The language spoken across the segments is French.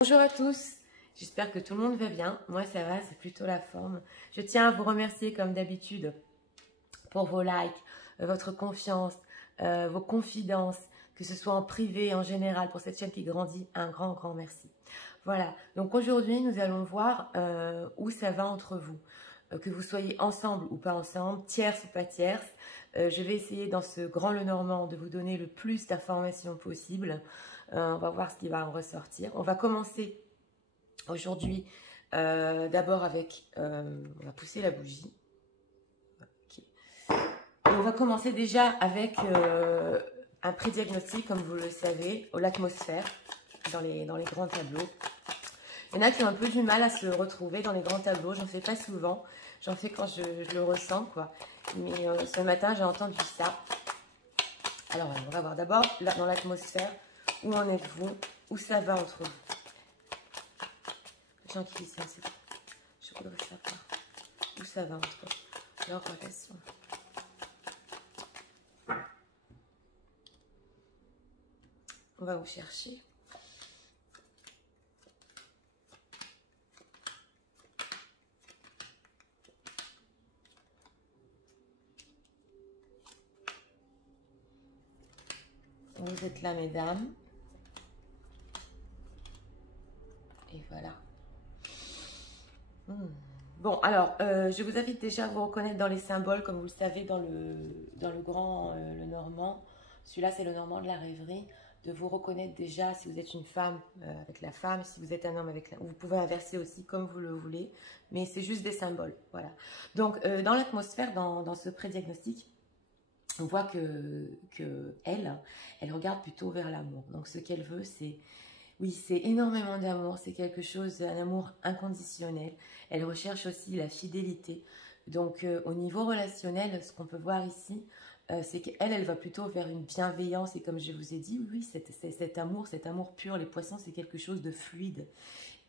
Bonjour à tous, j'espère que tout le monde va bien. Moi ça va, c'est plutôt la forme. Je tiens à vous remercier comme d'habitude pour vos likes, votre confiance, vos confidences, que ce soit en privé, en général, pour cette chaîne qui grandit. Un grand merci. Voilà, donc aujourd'hui nous allons voir où ça va entre vous. Que vous soyez ensemble ou pas ensemble, tierce ou pas tierce. Je vais essayer dans ce grand Lenormand de vous donner le plus d'informations possible. On va voir ce qui va en ressortir. On va commencer aujourd'hui d'abord avec... on va pousser la bougie. Okay. Et on va commencer déjà avec un pré-diagnostic, comme vous le savez, au l'atmosphère, dans les grands tableaux. Il y en a qui ont un peu du mal à se retrouver dans les grands tableaux. J'en fais pas souvent. J'en fais quand je le ressens, quoi. Mais ce matin, j'ai entendu ça. Alors, on va voir d'abord dans l'atmosphère. Où en êtes-vous? Où ça va entre vous? Les gens qui disent ça, c'est bon. Je voudrais savoir où ça va entre leurs relations. On va vous chercher. Vous êtes là, mesdames. Et voilà. Bon, alors, je vous invite déjà à vous reconnaître dans les symboles, comme vous le savez, dans le grand Lenormand. Celui-là, c'est le Normand de la rêverie. De vous reconnaître déjà, si vous êtes une femme avec la femme, si vous êtes un homme avec la... Vous pouvez inverser aussi comme vous le voulez, mais c'est juste des symboles, voilà. Donc, dans l'atmosphère, dans ce pré-diagnostic, on voit que elle regarde plutôt vers l'amour. Donc, ce qu'elle veut, c'est... Oui, c'est énormément d'amour, c'est quelque chose, un amour inconditionnel. Elle recherche aussi la fidélité. Donc, au niveau relationnel, ce qu'on peut voir ici, c'est qu'elle, elle va plutôt vers une bienveillance. Et comme je vous ai dit, oui, cet amour pur, les poissons, c'est quelque chose de fluide.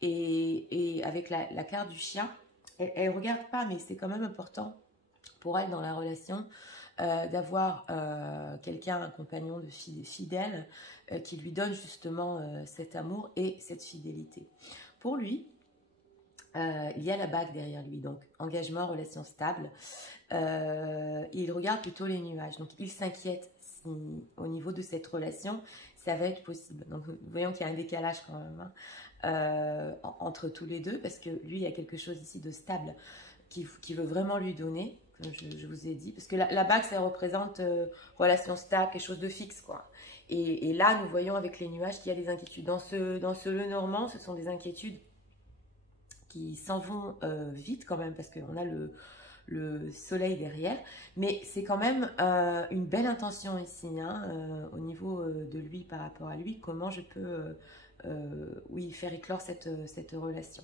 Et avec la carte du chien, elle ne regarde pas, mais c'est quand même important pour elle dans la relation d'avoir quelqu'un, un compagnon fidèle qui lui donne justement cet amour et cette fidélité. Pour lui, il y a la bague derrière lui, donc engagement, relation stable. Il regarde plutôt les nuages, donc il s'inquiète si au niveau de cette relation, ça va être possible. Donc voyons qu'il y a un décalage quand même entre tous les deux, parce que lui, il y a quelque chose ici de stable qui veut vraiment lui donner, comme je vous ai dit, parce que la bague, ça représente relation stable, quelque chose de fixe, quoi. Et là, nous voyons avec les nuages qu'il y a des inquiétudes. Dans ce Lenormand, ce sont des inquiétudes qui s'en vont vite quand même, parce qu'on a le soleil derrière, mais c'est quand même une belle intention ici, hein, au niveau de lui, par rapport à lui, comment je peux oui, faire éclore cette relation.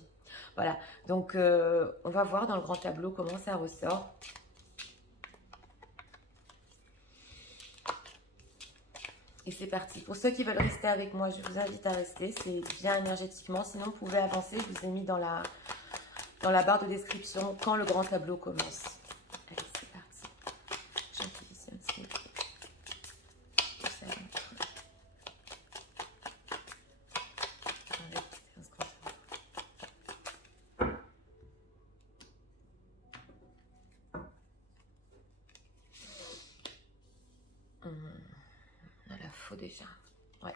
Voilà, donc on va voir dans le grand tableau comment ça ressort. Et c'est parti. Pour ceux qui veulent rester avec moi, je vous invite à rester. C'est bien énergétiquement. Sinon, vous pouvez avancer. Je vous ai mis dans la barre de description quand le grand tableau commence. Allez, c'est parti. J'intuitionne ce qu'il faut. On a la faux déjà. Ouais.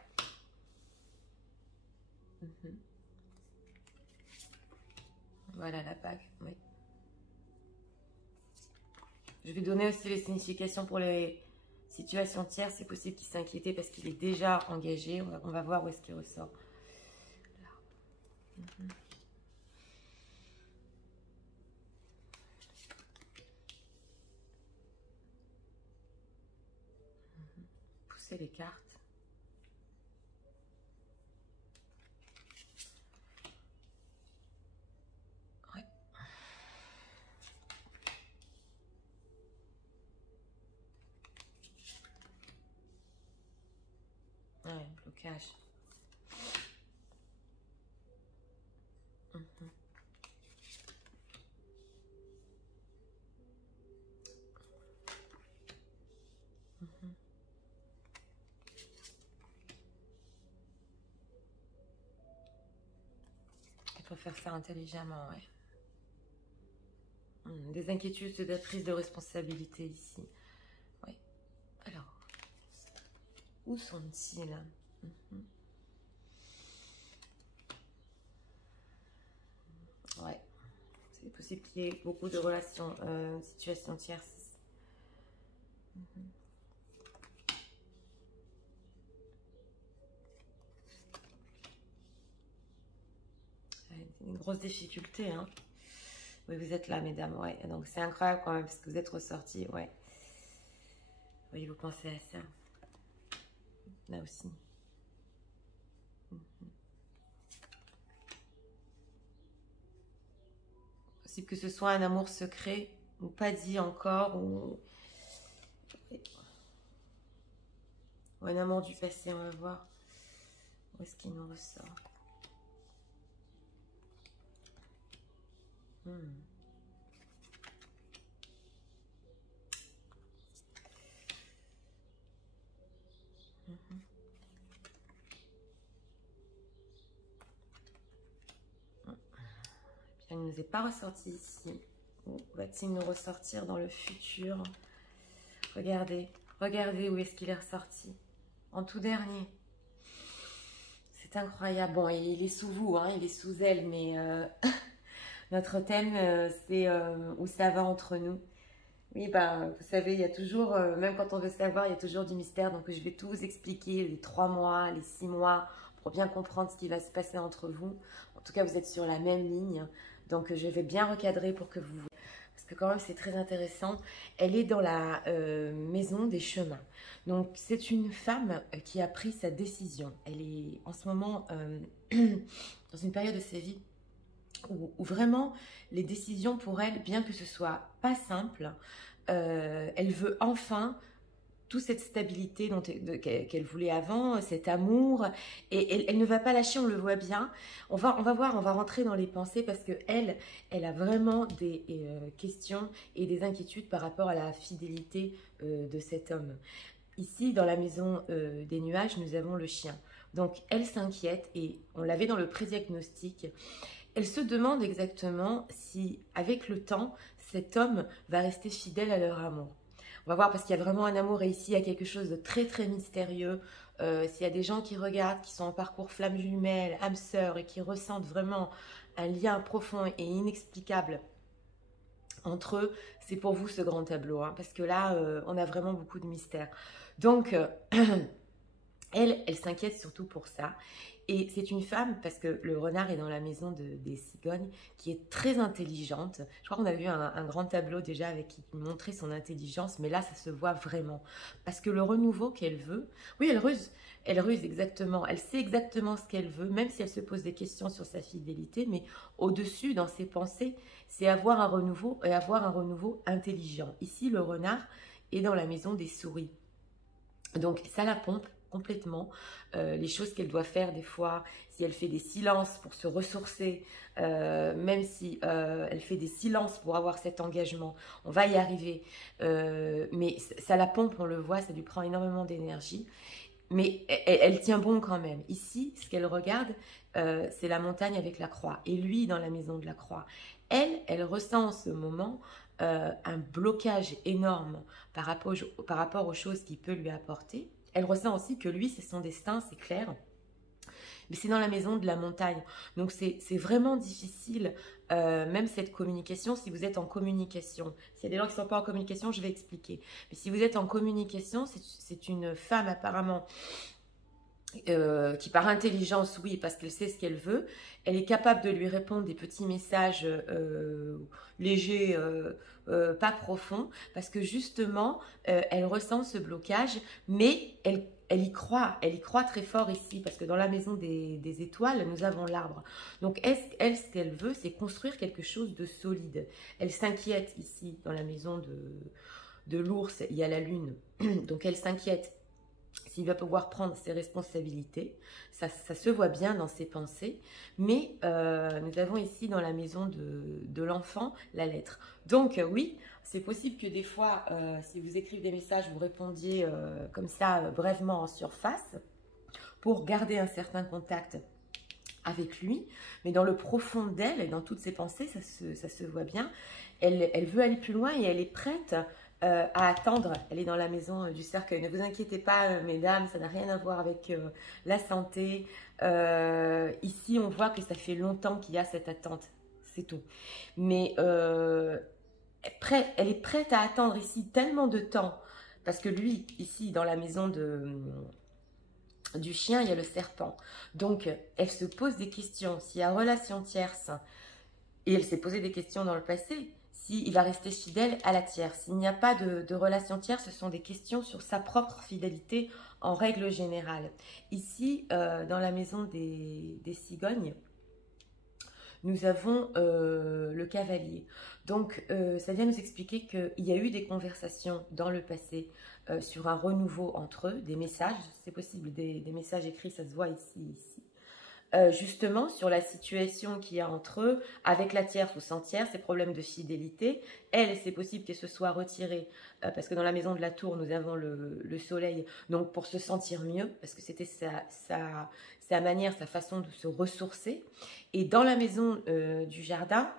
Voilà la bague, oui. Je vais donner aussi les significations pour les situations tierces. C'est possible qu'il s'inquiétait parce qu'il est déjà engagé. On va voir où est-ce qu'il ressort. Là. Poussez les cartes. Ouais, blocage. faut faire ça intelligemment, ouais. Des inquiétudes de prise de responsabilité ici. Oui. Alors, où sont-ils? Ouais. C'est possible qu'il y ait beaucoup de relations, situations tierces. Une grosse difficulté, hein. Oui, vous êtes là, mesdames, ouais. Donc, c'est incroyable quand même, parce que vous êtes ressortis, ouais. Oui, vous pensez à ça. Là aussi. Possible que ce soit un amour secret, ou pas dit encore, ou un amour du passé, on va voir. Où est-ce qu'il nous ressort? Il ne nous est pas ressorti ici. Où va-t-il nous ressortir dans le futur? Regardez, regardez où est-ce qu'il est ressorti. En tout dernier. C'est incroyable. Bon, il est sous vous, hein, il est sous elle, mais notre thème, c'est où ça va entre nous. Oui, bah, vous savez, il y a toujours, même quand on veut savoir, il y a toujours du mystère. Donc, je vais tout vous expliquer, les 3 mois, les 6 mois, pour bien comprendre ce qui va se passer entre vous. En tout cas, vous êtes sur la même ligne. Donc, je vais bien recadrer pour que vous... Parce que quand même, c'est très intéressant. Elle est dans la maison des chemins. Donc, c'est une femme qui a pris sa décision. Elle est en ce moment dans une période de sa vie où vraiment les décisions pour elle, bien que ce soit pas simple, elle veut enfin toute cette stabilité qu'elle voulait avant, cet amour, et elle ne va pas lâcher, on le voit bien. On va voir, on va rentrer dans les pensées parce que elle a vraiment des questions et des inquiétudes par rapport à la fidélité de cet homme. Ici, dans la maison des nuages, nous avons le chien. Donc, elle s'inquiète et on l'avait dans le pré-diagnostic. Elle se demande exactement si, avec le temps, cet homme va rester fidèle à leur amour. On va voir parce qu'il y a vraiment un amour et ici, il y a quelque chose de très, très mystérieux. S'il y a des gens qui regardent, qui sont en parcours flamme jumelle, âme sœur et qui ressentent vraiment un lien profond et inexplicable entre eux, c'est pour vous ce grand tableau. Hein, parce que là, on a vraiment beaucoup de mystère. Donc, elle s'inquiète surtout pour ça. Et c'est une femme, parce que le renard est dans la maison des cigognes, qui est très intelligente. Je crois qu'on a vu un grand tableau déjà avec qui montrait son intelligence, mais là, ça se voit vraiment. Parce que le renouveau qu'elle veut, oui, elle ruse exactement, elle sait exactement ce qu'elle veut, même si elle se pose des questions sur sa fidélité, mais au-dessus, dans ses pensées, c'est avoir un renouveau et avoir un renouveau intelligent. Ici, le renard est dans la maison des souris. Donc, ça la pompe complètement, les choses qu'elle doit faire des fois, si elle fait des silences pour se ressourcer, même si elle fait des silences pour avoir cet engagement, on va y arriver, mais ça la pompe, on le voit, ça lui prend énormément d'énergie, mais elle tient bon quand même. Ici, ce qu'elle regarde, c'est la montagne avec la croix, et lui dans la maison de la croix. Elle ressent en ce moment un blocage énorme par rapport aux choses qu'il peut lui apporter. Elle ressent aussi que lui, c'est son destin, c'est clair. Mais c'est dans la maison de la montagne. Donc, c'est vraiment difficile, même cette communication, si vous êtes en communication. S'il y a des gens qui ne sont pas en communication, je vais expliquer. Mais si vous êtes en communication, c'est une femme apparemment qui par intelligence, oui, parce qu'elle sait ce qu'elle veut, elle est capable de lui répondre des petits messages légers, pas profonds, parce que justement, elle ressent ce blocage, mais elle y croit très fort ici, parce que dans la maison des étoiles, nous avons l'arbre. Donc, elle, ce qu'elle veut, c'est construire quelque chose de solide. Elle s'inquiète ici, dans la maison de l'ours, il y a la lune, donc elle s'inquiète s'il va pouvoir prendre ses responsabilités. Ça se voit bien dans ses pensées. Mais nous avons ici dans la maison de l'enfant la lettre. Donc oui, c'est possible que des fois, si vous écrivez des messages, vous répondiez comme ça, brièvement en surface, pour garder un certain contact avec lui, mais dans le profond d'elle et dans toutes ses pensées, ça se voit bien, elle veut aller plus loin et elle est prête à attendre. Elle est dans la maison du cercueil. Ne vous inquiétez pas, mesdames, ça n'a rien à voir avec la santé. Ici, on voit que ça fait longtemps qu'il y a cette attente, c'est tout. Mais elle est prête à attendre ici tellement de temps, parce que lui, ici, dans la maison du chien, il y a le serpent. Donc, elle se pose des questions. S'il y a relation tierce, et elle s'est posé des questions dans le passé, s'il va rester fidèle à la tierce. S'il n'y a pas de relation tierce, ce sont des questions sur sa propre fidélité en règle générale. Ici, dans la maison des cigognes, nous avons le cavalier. Donc, ça vient nous expliquer qu'il y a eu des conversations dans le passé sur un renouveau entre eux, des messages, c'est possible, des messages écrits, ça se voit ici. Justement sur la situation qu'il y a entre eux, avec la tierce ou sans tierce, ces problèmes de fidélité. Elle, c'est possible qu'elle se soit retirée, parce que dans la maison de la tour, nous avons le soleil, donc pour se sentir mieux, parce que c'était sa manière, sa façon de se ressourcer. Et dans la maison du jardin,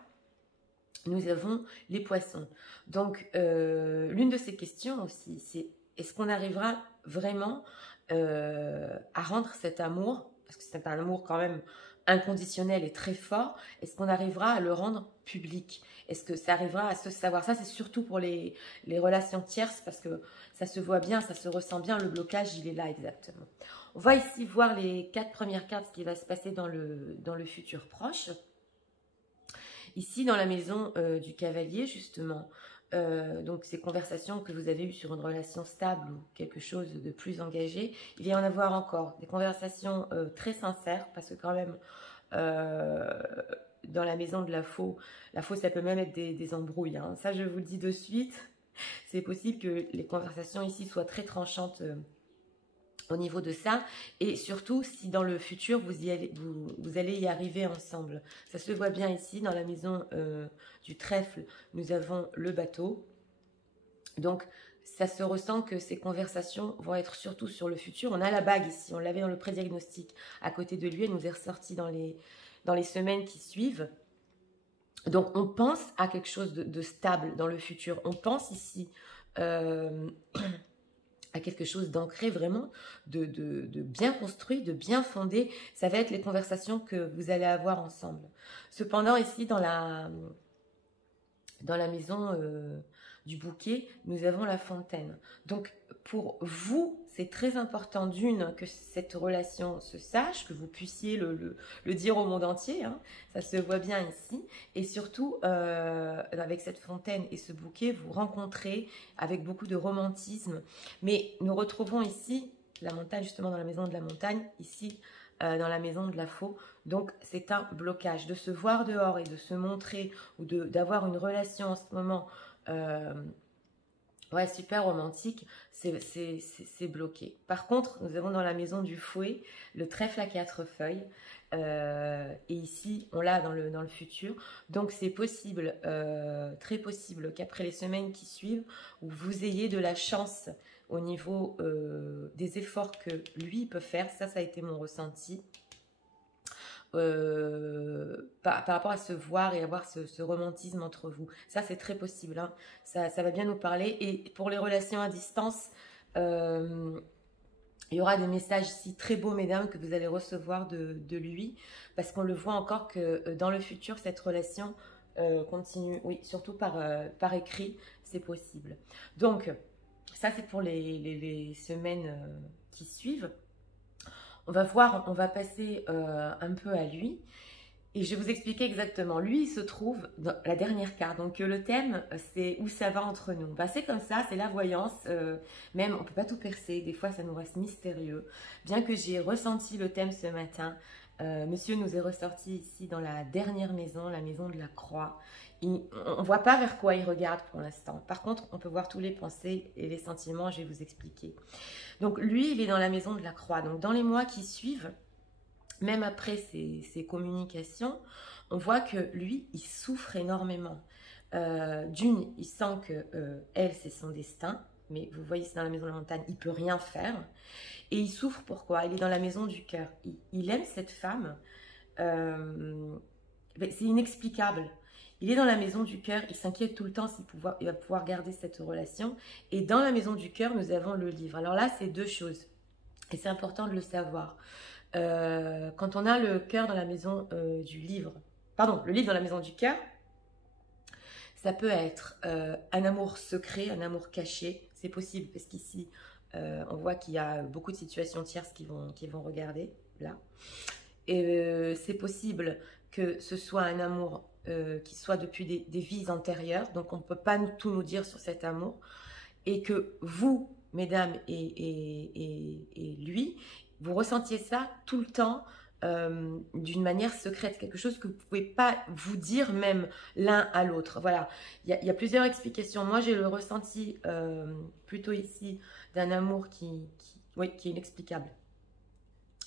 nous avons les poissons. Donc, l'une de ces questions aussi, c'est est-ce qu'on arrivera vraiment à rendre cet amour, parce que c'est un amour quand même inconditionnel et très fort, est-ce qu'on arrivera à le rendre public? Est-ce que ça arrivera à se savoir? Ça, c'est surtout pour les relations tierces, parce que ça se voit bien, ça se ressent bien, le blocage, il est là exactement. On va ici voir les 4 premières cartes, ce qui va se passer dans le futur proche. Ici, dans la maison du cavalier, justement, donc ces conversations que vous avez eues sur une relation stable ou quelque chose de plus engagé, il va y en avoir encore. Des conversations très sincères, parce que quand même, dans la maison de la faux, ça peut même être des embrouilles. Hein. Ça, je vous le dis de suite. C'est possible que les conversations ici soient très tranchantes au niveau de ça, et surtout si dans le futur vous allez y arriver ensemble. Ça se voit bien ici dans la maison du trèfle, nous avons le bateau. Donc ça se ressent que ces conversations vont être surtout sur le futur. On a la bague ici, on l'avait dans le prédiagnostic à côté de lui, elle nous est ressortie dans les semaines qui suivent. Donc on pense à quelque chose de stable dans le futur. On pense ici à quelque chose d'ancré vraiment, de bien construit, de bien fondé. Ça va être les conversations que vous allez avoir ensemble. Cependant, ici, dans la maison du bouquet, nous avons la fontaine. Donc, pour vous, c'est très important d'une, que cette relation se sache, que vous puissiez le dire au monde entier, hein. Ça se voit bien ici. Et surtout, avec cette fontaine et ce bouquet, vous rencontrez avec beaucoup de romantisme. Mais nous retrouvons ici la montagne, justement dans la maison de la montagne, ici dans la maison de la faux. Donc, c'est un blocage. De se voir dehors et de se montrer, ou d'avoir une relation en ce moment ouais, super romantique, c'est bloqué. Par contre, nous avons dans la maison du fouet le trèfle à 4 feuilles. Et ici, on l'a dans le futur. Donc, c'est possible, très possible, qu'après les semaines qui suivent, vous ayez de la chance au niveau des efforts que lui peut faire. Ça a été mon ressenti. Par rapport à se voir et avoir ce romantisme entre vous. Ça, c'est très possible. Hein. Ça va bien nous parler. Et pour les relations à distance, il y aura des messages ici très beaux, mesdames, que vous allez recevoir de lui. Parce qu'on le voit encore que dans le futur, cette relation continue. Oui, surtout par écrit, c'est possible. Donc, ça, c'est pour les semaines qui suivent. On va voir, on va passer un peu à lui. Et je vais vous expliquer exactement. Lui, il se trouve dans la dernière carte. Donc, le thème, c'est où ça va entre nous. Bah, c'est comme ça, c'est la voyance. Même, on ne peut pas tout percer. Des fois, ça nous reste mystérieux. Bien que j'ai ressenti le thème ce matin, monsieur nous est ressorti ici dans la dernière maison, la maison de la croix. On ne voit pas vers quoi il regarde pour l'instant. Par contre, on peut voir tous les pensées et les sentiments. Je vais vous expliquer. Donc, lui, il est dans la maison de la croix. Donc, dans les mois qui suivent, même après ces communications, on voit que lui, il souffre énormément. D'une, il sent que elle, c'est son destin. Mais vous voyez, c'est dans la maison de la montagne, il ne peut rien faire. Et il souffre pourquoi? Il est dans la maison du cœur. Il aime cette femme, c'est inexplicable. Il est dans la maison du cœur, il s'inquiète tout le temps s'il va pouvoir garder cette relation. Et dans la maison du cœur, nous avons le livre. Alors là, c'est deux choses. Et c'est important de le savoir. Quand on a le cœur dans la maison du livre, pardon, le livre dans la maison du cœur, ça peut être un amour secret, un amour caché. C'est possible parce qu'ici, on voit qu'il y a beaucoup de situations tierces qui vont regarder là. Et c'est possible que ce soit un amour qui soit depuis des vies antérieures. Donc, on ne peut pas tout nous dire sur cet amour. Et que vous, mesdames et lui, vous ressentiez ça tout le temps d'une manière secrète. Quelque chose que vous ne pouvez pas vous dire même l'un à l'autre. Voilà, il y a plusieurs explications. Moi, j'ai le ressenti plutôt ici d'un amour qui est inexplicable.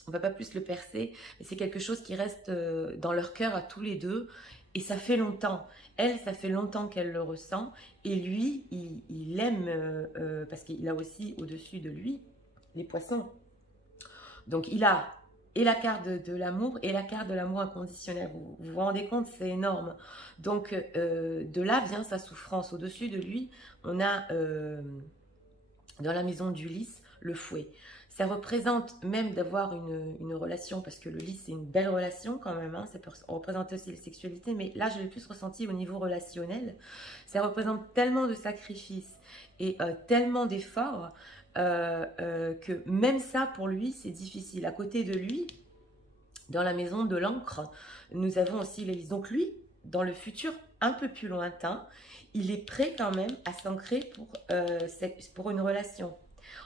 On ne va pas plus le percer, mais c'est quelque chose qui reste dans leur cœur à tous les deux. Et ça fait longtemps. Elle, ça fait longtemps qu'elle le ressent. Et lui, il aime, parce qu'il a aussi au-dessus de lui les poissons. Donc, il a et la carte de l'amour et la carte de l'amour inconditionnel. Vous vous rendez compte, c'est énorme. Donc, de là vient sa souffrance. Au-dessus de lui, on a, dans la maison d'Ulysse, le fouet. Ça représente même d'avoir une relation, parce que le lys, c'est une belle relation quand même, hein, ça peut représenter aussi la sexualité, mais là, je l'ai plus ressenti au niveau relationnel. Ça représente tellement de sacrifices et tellement d'efforts que même ça, pour lui, c'est difficile. À côté de lui, dans la maison de l'encre, nous avons aussi les lys. Donc lui, dans le futur un peu plus lointain, il est prêt quand même à s'ancrer pour une relation.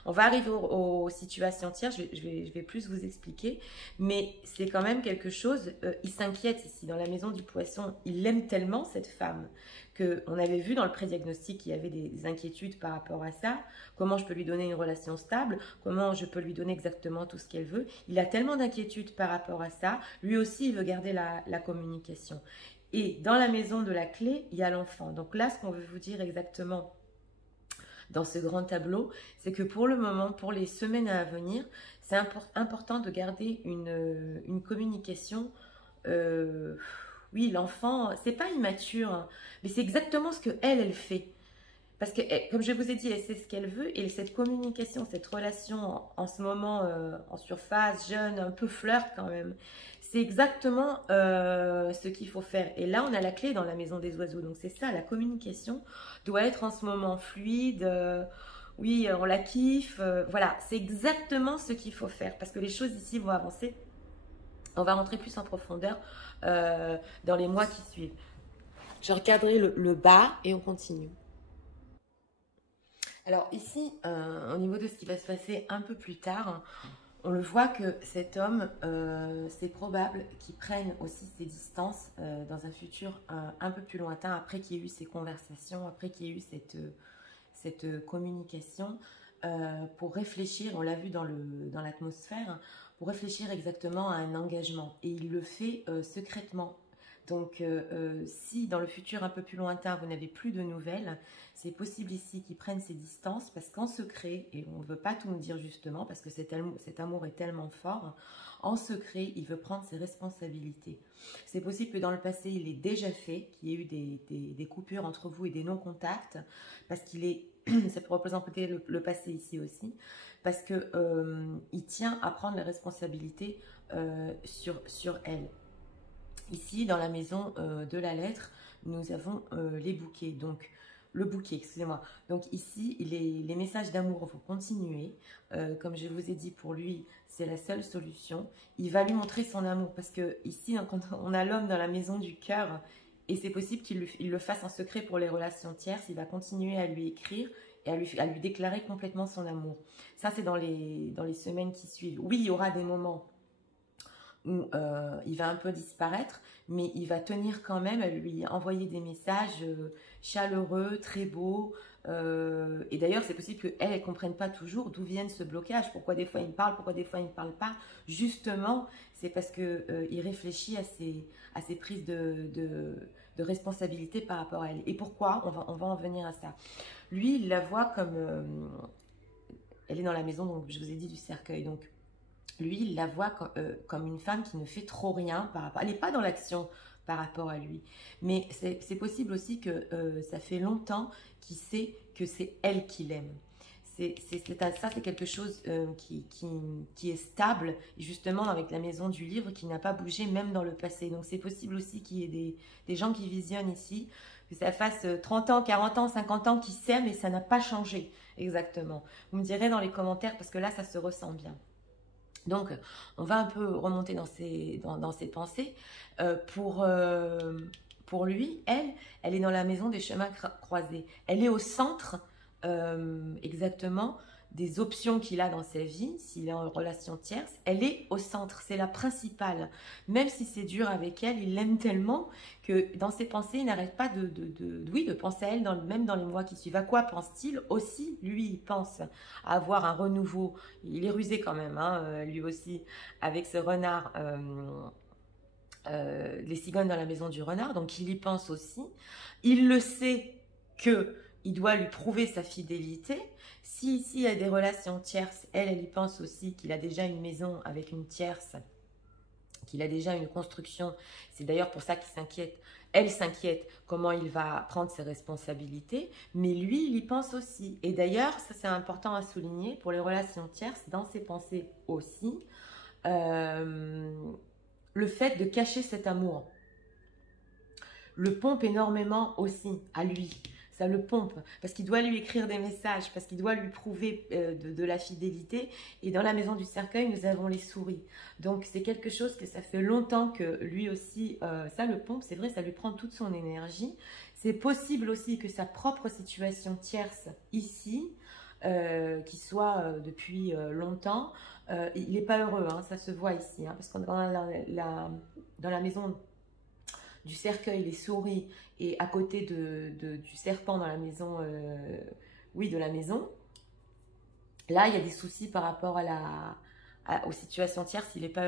On va arriver aux situations tierces, je vais plus vous expliquer, mais c'est quand même quelque chose, il s'inquiète ici, dans la maison du poisson, il aime tellement cette femme, qu'on avait vu dans le pré-diagnostic qu'il y avait des inquiétudes par rapport à ça, comment je peux lui donner une relation stable, comment je peux lui donner exactement tout ce qu'elle veut, il a tellement d'inquiétudes par rapport à ça, lui aussi il veut garder la communication. Et dans la maison de la clé, il y a l'enfant, donc là ce qu'on veut vous dire exactement, dans ce grand tableau, c'est que pour le moment, pour les semaines à venir, c'est important de garder une communication. Oui, l'enfant, c'est pas immature, hein, mais c'est exactement ce que elle fait. Parce que, comme je vous ai dit, elle sait ce qu'elle veut et cette communication, cette relation en ce moment en surface, jeune, un peu flirt quand même, c'est exactement ce qu'il faut faire. Et là, on a la clé dans la maison des oiseaux. Donc, c'est ça, la communication doit être en ce moment fluide. Oui, on la kiffe. Voilà, c'est exactement ce qu'il faut faire parce que les choses ici vont avancer. On va rentrer plus en profondeur dans les mois qui suivent. Je regarderai le bas et on continue. Alors ici, au niveau de ce qui va se passer un peu plus tard, on le voit que cet homme, c'est probable qu'il prenne aussi ses distances dans un futur un peu plus lointain, après qu'il y ait eu ces conversations, après qu'il y ait eu cette communication, pour réfléchir, on l'a vu dans l'atmosphère, pour réfléchir exactement à un engagement. Et il le fait secrètement. Donc, si dans le futur un peu plus lointain, vous n'avez plus de nouvelles, c'est possible ici qu'ils prennent ses distances parce qu'en secret, et on ne veut pas tout nous dire justement, parce que cet amour est tellement fort, en secret, il veut prendre ses responsabilités. C'est possible que dans le passé, il l'ait déjà fait, qu'il y ait eu des coupures entre vous et des non-contacts, parce qu'il est, ça peut représenter le passé ici aussi, parce qu'il tient à prendre les responsabilités sur elle. Ici, dans la maison de la lettre, nous avons les bouquets. Donc, le bouquet, excusez-moi. Donc ici, les messages d'amour vont continuer. Comme je vous ai dit, pour lui, c'est la seule solution. Il va lui montrer son amour parce que ici, quand on a l'homme dans la maison du cœur, et c'est possible qu'il le fasse en secret pour les relations tierces, il va continuer à lui écrire et à lui déclarer complètement son amour. Ça, c'est dans les semaines qui suivent. Oui, il y aura des moments où il va un peu disparaître, mais il va tenir quand même à lui envoyer des messages chaleureux, très beaux. Et d'ailleurs, c'est possible qu'elle ne comprenne pas toujours d'où viennent ce blocage, pourquoi des fois il me parle, pourquoi des fois il ne me parle pas. Justement, c'est parce qu'il réfléchit à ses prises de responsabilité par rapport à elle. Et pourquoi? On va en venir à ça. Lui, il la voit comme... elle est dans la maison, donc je vous ai dit, du cercueil. Donc, lui, il la voit comme une femme qui ne fait trop rien par rapport. Elle n'est pas dans l'action par rapport à lui. Mais c'est possible aussi que ça fait longtemps qu'il sait que c'est elle qui l'aime. Ça, c'est quelque chose qui est stable, et justement avec la maison du livre, qui n'a pas bougé même dans le passé. Donc c'est possible aussi qu'il y ait des gens qui visionnent ici, que ça fasse 30 ans, 40 ans, 50 ans qu'ils s'aiment et ça n'a pas changé exactement. Vous me direz dans les commentaires, parce que là, ça se ressent bien. Donc, on va un peu remonter dans ses pensées. Pour lui, elle est dans la maison des chemins croisés. Elle est au centre exactement des options qu'il a dans sa vie, s'il est en relation tierce. Elle est au centre, c'est la principale. Même si c'est dur avec elle, il l'aime tellement que dans ses pensées, il n'arrête pas de penser à elle, même dans les mois qui suivent. À quoi pense-t-il aussi? Lui, il pense à avoir un renouveau. Il est rusé quand même, hein, lui aussi, avec ce renard, les cigognes dans la maison du renard. Donc, il y pense aussi. Il le sait que il doit lui prouver sa fidélité. Si ici il y a des relations tierces, elle y pense aussi qu'il a déjà une maison avec une tierce, qu'il a déjà une construction. C'est d'ailleurs pour ça qu'il s'inquiète. Elle s'inquiète comment il va prendre ses responsabilités, mais lui, il y pense aussi. Et d'ailleurs, ça c'est important à souligner, pour les relations tierces, dans ses pensées aussi, le fait de cacher cet amour le pompe énormément aussi à lui. Ça le pompe, parce qu'il doit lui écrire des messages, parce qu'il doit lui prouver de la fidélité. Et dans la maison du cercueil, nous avons les souris. Donc, c'est quelque chose que ça fait longtemps que lui aussi, ça le pompe. C'est vrai, ça lui prend toute son énergie. C'est possible aussi que sa propre situation tierce ici, qui soit depuis longtemps, il n'est pas heureux, hein, ça se voit ici. Hein, parce que dans la maison du cercueil, les souris, et à côté du serpent dans la maison, de la maison, là, il y a des soucis par rapport aux situations tierces, il n'est pas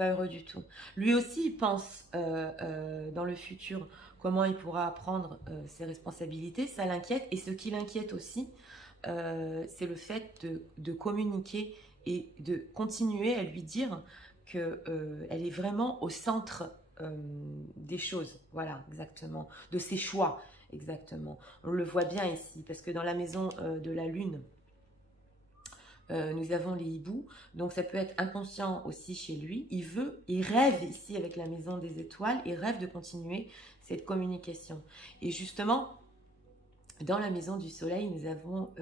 heureux du tout. Lui aussi, il pense dans le futur comment il pourra prendre ses responsabilités, ça l'inquiète, et ce qui l'inquiète aussi, c'est le fait de communiquer et de continuer à lui dire qu'elle est vraiment au centre des choses, voilà, exactement, de ses choix, exactement. On le voit bien ici, parce que dans la maison de la lune, nous avons les hiboux, donc ça peut être inconscient aussi chez lui. Il rêve ici avec la maison des étoiles, il rêve de continuer cette communication. Et justement, dans la maison du soleil, nous avons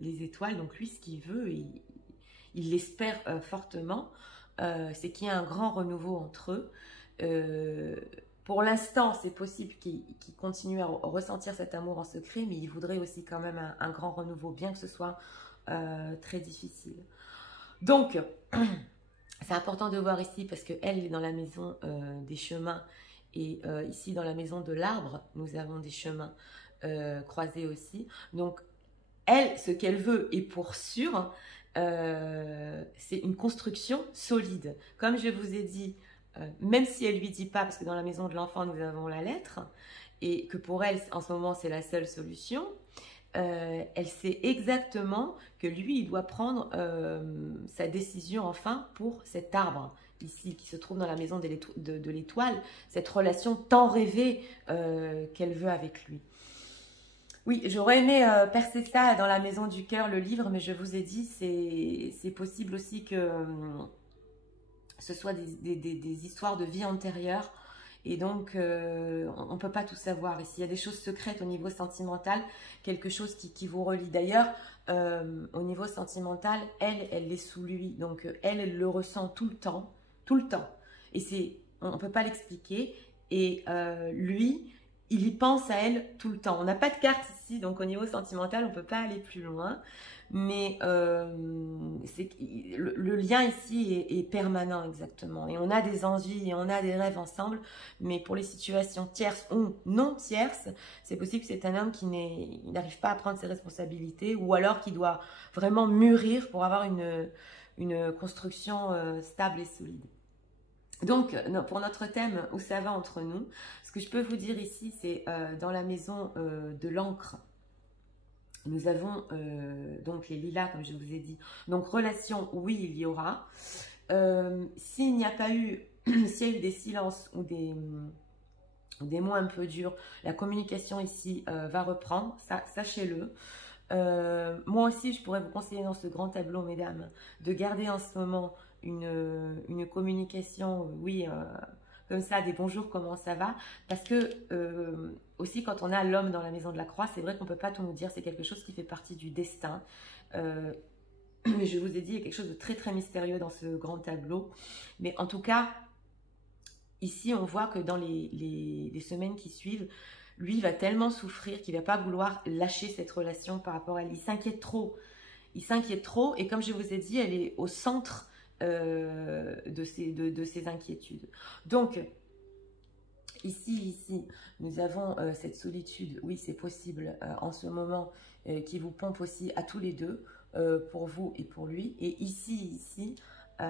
les étoiles, donc lui, ce qu'il veut, il l'espère fortement, c'est qu'il y ait un grand renouveau entre eux. Pour l'instant, c'est possible qu'il continue à ressentir cet amour en secret, mais il voudrait aussi quand même un grand renouveau, bien que ce soit très difficile. Donc, c'est important de voir ici, parce qu'elle est dans la maison des chemins, et ici dans la maison de l'arbre, nous avons des chemins croisés aussi. Donc, elle, ce qu'elle veut, et pour sûr, c'est une construction solide. Comme je vous ai dit, même si elle lui dit pas, parce que dans la maison de l'enfant, nous avons la lettre, et que pour elle, en ce moment, c'est la seule solution, elle sait exactement que lui, il doit prendre sa décision enfin pour cet arbre ici, qui se trouve dans la maison de l'étoile, cette relation tant rêvée qu'elle veut avec lui. Oui, j'aurais aimé percer ça dans la maison du cœur, le livre, mais je vous ai dit, c'est possible aussi que ce soit des histoires de vie antérieure, et donc on ne peut pas tout savoir ici. Il y a des choses secrètes au niveau sentimental, quelque chose qui vous relie. D'ailleurs, au niveau sentimental, elle est sous lui, donc elle le ressent tout le temps, et on ne peut pas l'expliquer, et lui, il y pense à elle tout le temps. On n'a pas de carte ici, donc au niveau sentimental, on ne peut pas aller plus loin. Mais le lien ici est permanent exactement. Et on a des envies et on a des rêves ensemble. Mais pour les situations tierces ou non tierces, c'est possible que c'est un homme qui n'arrive pas à prendre ses responsabilités, ou alors qui doit vraiment mûrir pour avoir une construction stable et solide. Donc, pour notre thème, où ça va entre nous, ce que je peux vous dire ici, c'est dans la maison de l'encre, nous avons donc les lilas, comme je vous ai dit. Donc, relation, oui, il y aura. S'il n'y a pas eu, s'il y a eu des silences ou des mots un peu durs, la communication ici va reprendre, ça, sachez-le. Moi aussi, je pourrais vous conseiller dans ce grand tableau, mesdames, de garder en ce moment une communication, oui, comme ça, des bonjours, comment ça va, parce que aussi quand on a l'homme dans la maison de la croix, c'est vrai qu'on ne peut pas tout nous dire, c'est quelque chose qui fait partie du destin. Mais je vous ai dit, il y a quelque chose de très très mystérieux dans ce grand tableau. Mais en tout cas, ici, on voit que dans les semaines qui suivent, lui va tellement souffrir qu'il ne va pas vouloir lâcher cette relation par rapport à elle. Il s'inquiète trop. Il s'inquiète trop et comme je vous ai dit, elle est au centre de ses inquiétudes. Donc, ici, nous avons cette solitude. Oui, c'est possible en ce moment qui vous pompe aussi à tous les deux, pour vous et pour lui. Et ici,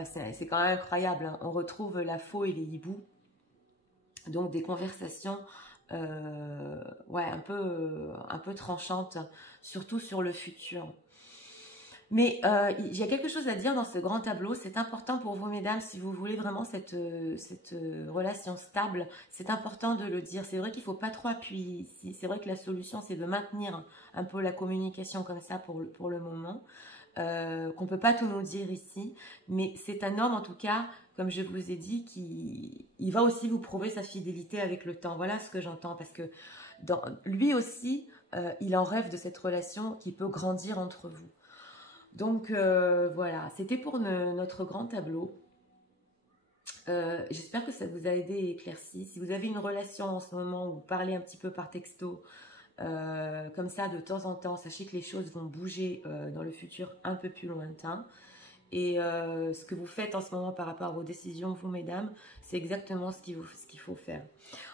c'est quand même incroyable. Hein. On retrouve la faux et les hiboux. Donc, des conversations ouais, un peu tranchantes, surtout sur le futur. Mais il y a quelque chose à dire dans ce grand tableau. C'est important pour vous, mesdames, si vous voulez vraiment cette relation stable. C'est important de le dire. C'est vrai qu'il ne faut pas trop appuyer ici. C'est vrai que la solution, c'est de maintenir un peu la communication comme ça pour le moment. Qu'on ne peut pas tout nous dire ici. Mais c'est un homme, en tout cas, comme je vous ai dit, il va aussi vous prouver sa fidélité avec le temps. Voilà ce que j'entends. Parce que lui aussi, il en rêve de cette relation qui peut grandir entre vous. Donc voilà, c'était pour notre grand tableau. J'espère que ça vous a aidé et éclairci. Si vous avez une relation en ce moment où vous parlez un petit peu par texto, comme ça de temps en temps, sachez que les choses vont bouger dans le futur un peu plus lointain. Et ce que vous faites en ce moment par rapport à vos décisions, vous mesdames, c'est exactement ce qu'il faut faire.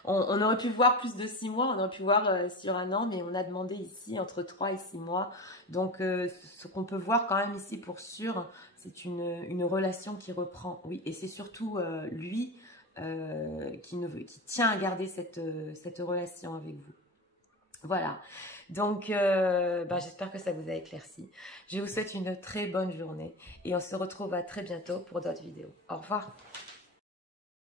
On aurait pu voir plus de 6 mois, on aurait pu voir sur un an, mais on a demandé ici entre 3 et 6 mois. Donc ce qu'on peut voir quand même ici pour sûr, c'est une relation qui reprend. Oui, et c'est surtout lui qui tient à garder cette relation avec vous. Voilà, donc j'espère que ça vous a éclairci. Je vous souhaite une très bonne journée et on se retrouve à très bientôt pour d'autres vidéos. Au revoir.